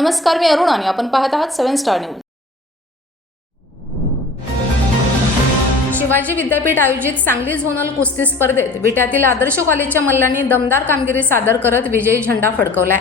नमस्कार मी अरुण आणि आपण पाहत आहात सेव्हन स्टार न्यूज. शिवाजी विद्यापीठ आयोजित सांगली झोनल कुस्ती स्पर्धेत विट्यातील आदर्श कॉलेजच्या मल्लांनी दमदार कामगिरी सादर करत विजयी झेंडा फडकवलाय.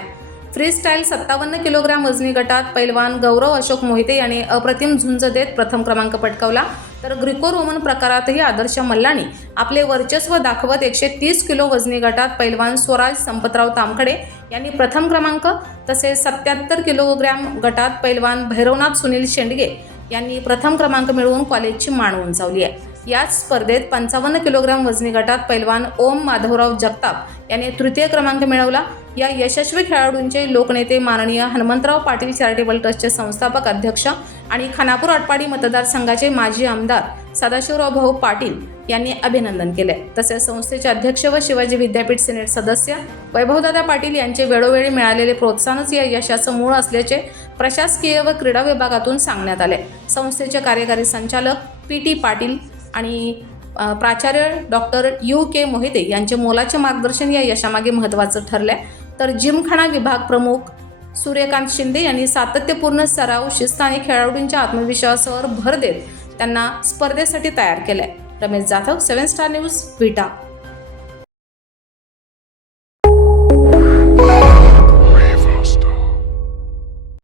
फ्री स्टाईल सत्तावन्न किलोग्राम वजनी गटात पैलवान गौरव अशोक मोहिते यांनी अप्रतिम झुंज देत प्रथम क्रमांक पटकावला. तर ग्रिको रोमन प्रकारातही आदर्श मल्लानी आपले वर्चस्व दाखवत एकशे तीस किलो वजनी गटात पैलवान स्वराज संपतराव तामखडे यांनी प्रथम क्रमांक तसेच सत्याहत्तर किलोग्रॅम गटात पैलवान भैरवनाथ सुनील शेंडगे यांनी प्रथम क्रमांक मिळवून कॉलेजची मान उंचावली आहे. याच स्पर्धेत पंचावन्न किलोग्रॅम वजनी गटात पैलवान ओम माधवराव जगताप याने तृतीय क्रमांक मिळवला. या यशस्वी खेळाडूंचे लोकनेते माननीय हनुमंतराव पाटील चॅरिटेबल ट्रस्टचे संस्थापक अध्यक्ष आणि खानापूर आटपाडी मतदारसंघाचे माजी आमदार सदाशिवराव भाऊ पाटील यांनी अभिनंदन केले. तसेच संस्थेचे अध्यक्ष व शिवाजी विद्यापीठ सिनेट सदस्य वैभवदादा पाटील यांचे वेळोवेळी मिळालेले प्रोत्साहनच या यशाचं मूळ असल्याचे प्रशासकीय व क्रीडा विभागातून सांगण्यात आले. संस्थेचे कार्यकारी संचालक पी टी पाटील आणि प्राचार्य डॉक्टर यू के मोहिते यांचे मोलाचे मार्गदर्शन या यशामागे महत्त्वाचं ठरले तर जिमखाना विभाग प्रमुख सूर्यकांत शिंदे यांनी सातत्यपूर्ण सराव शिस्त आणि खेळाडूंच्या आत्मविश्वासावर भर देत त्यांना स्पर्धेसाठी तयार केलंय. Ramesh Jadhav seven star news Vita.